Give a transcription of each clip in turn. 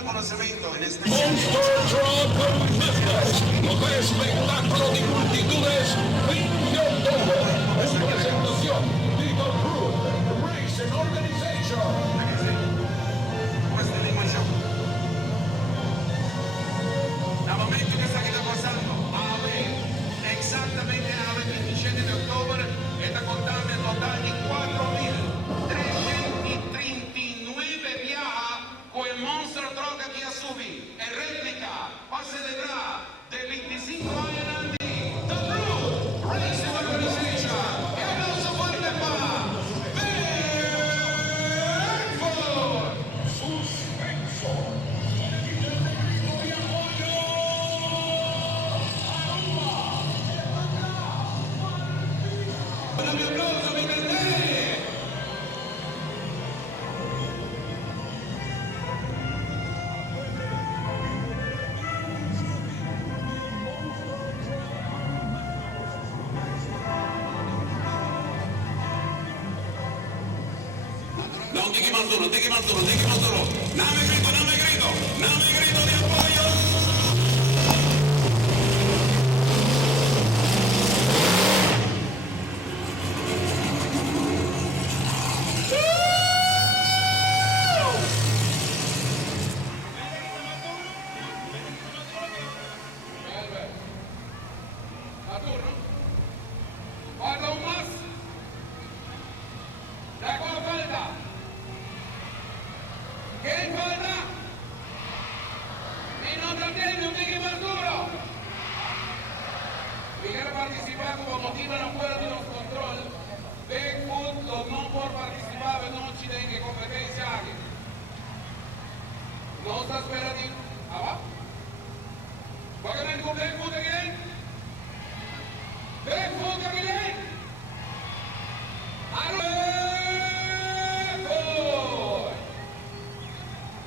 un conocimiento en este Monster Truck Madness, mejor espectáculo de multitudes, fin de octubre, en presentación de The Crew Racing Organization. Questa animazione. Dal momento che sta passando exactamente al 27 de octubre, está contando en total de 4.339 viajes con el Monster Truck aquí a subir. En réplica va a celebrar de 25 años en Andy, The Crew Racing Organization. Y aplauso fuerte para non ti chiamano solo, no me grito di apoyo. Guarda un más. Da cuál falta. ¿Quién falta? Y no traten, que más duro. Quiere participar como motivan afuera de los control. Bigfoot los no por participar en noche de que competencia haga. No está esperando. ¿Abajo? ¿Va a ganar con Bigfoot again? Bigfoot again?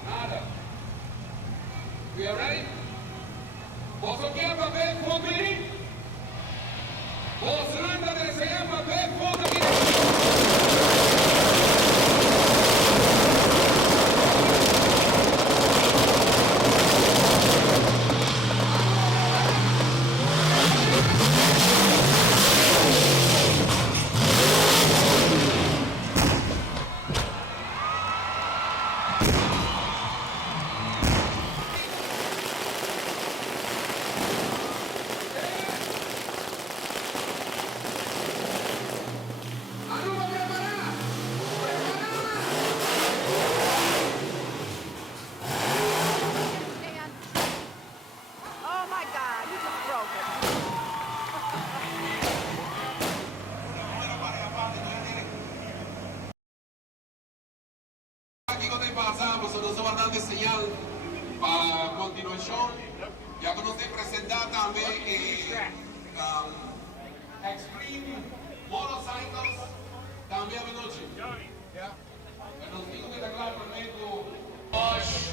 Nada. We are ready? ¿Vos o quién va a Bigfoot again? ¿Vos randa de se llama Bigfoot again? Oh my God, you just broke it. Aquí con el pasamos, nosotros vamos a dar de señal para continuación. Ya que nos te presentar también Extreme Motorcycles, también de noche. Nos dijo que está claro el método Bosch.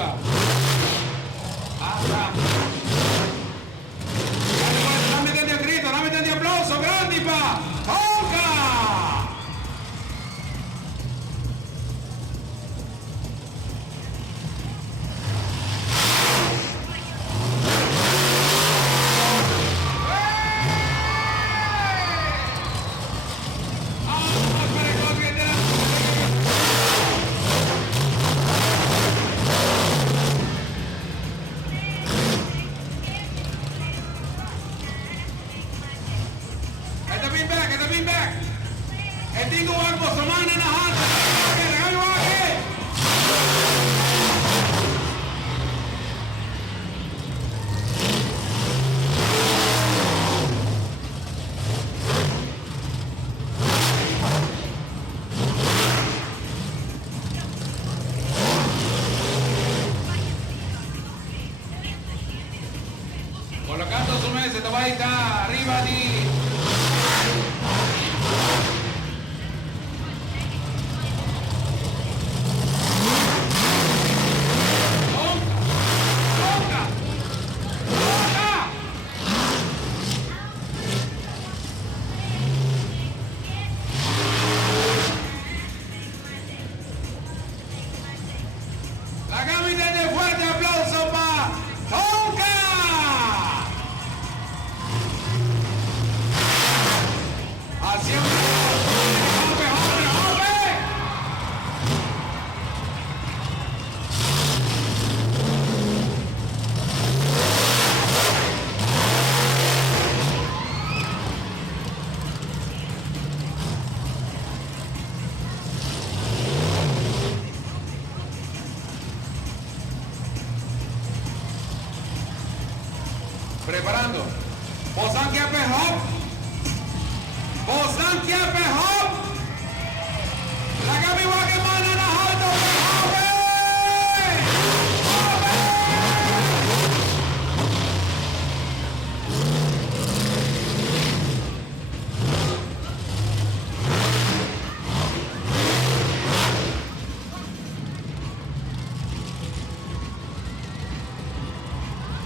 Tonka. Hasta. No me den de grito, no me den de aplauso, grande pa Tonka. Colocando su mesa, te va a estar arriba di. La camisa de fuerte aplauso para Tonka. Haciendo ¡hombre, hombre, hombre! Preparando. Bosan Kepe Hop. Bosan Kepe Hop. La kami wake mana na halto Hope. Hope.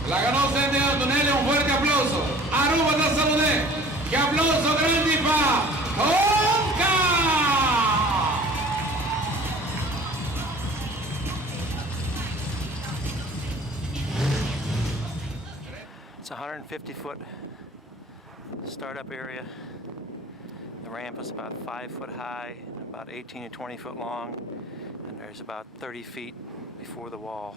La ganó Sende Antonelli, un fuerte aplauso. Aruba te saludé. ¡Qué aplauso grande para Tonka! It's a 150-foot startup area. The ramp is about 5 foot high, about 18 to 20 foot long, and there's about 30 feet before the wall.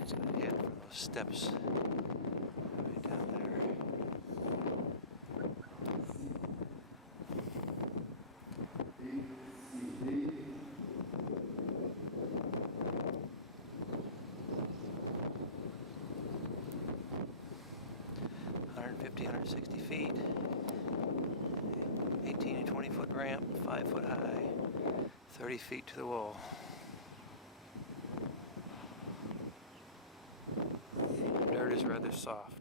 It's gonna hit those steps right down there. $150, 160 feet, 18 to 20 foot ramp, 5 foot high, 30 feet to the wall. Dirt is rather soft.